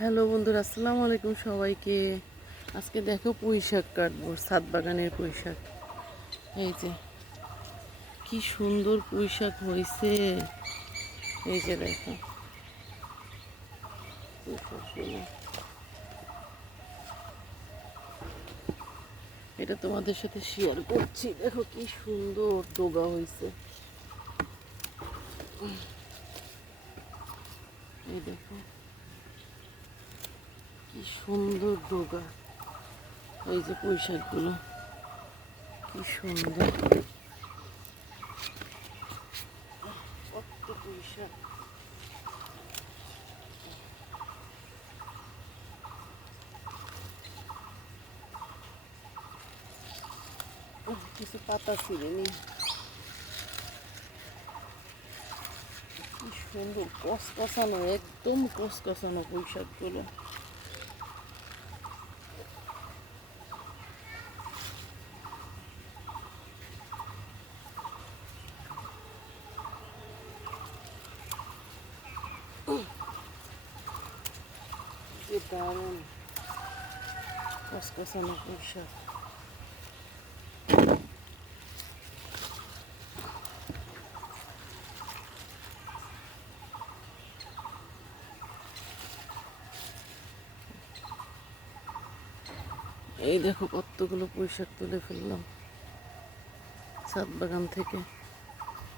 Hello বন্ধুরা, আসসালামু আলাইকুম সবাইকে। আজকে দেখো পুঁই শাক কাটবো, ছাদ বাগানের পুঁই শাক। এই যে কি সুন্দর পুঁই শাক হয়েছে। এই যে দেখো পুঁই শাকগুলো, এটা তোমাদের সাথে শেয়ার করছি। দেখো কি সুন্দর ডোগা হয়েছে। এই দেখো কি সুন্দর ডোগা। এই যে পুঁই শাকগুলো কি সুন্দর, কত পুঁই শাক। কিছু পাতা ছিঁড়ে নি, কি সুন্দর কচকচানো, একদম কচকচানো পুঁই শাকগুলো। যে দারুণ কচকচানো পুঁই শাক। এই দেখো কতগুলো পুঁই শাক তুলে ফেললাম ছাদ বাগান থেকে।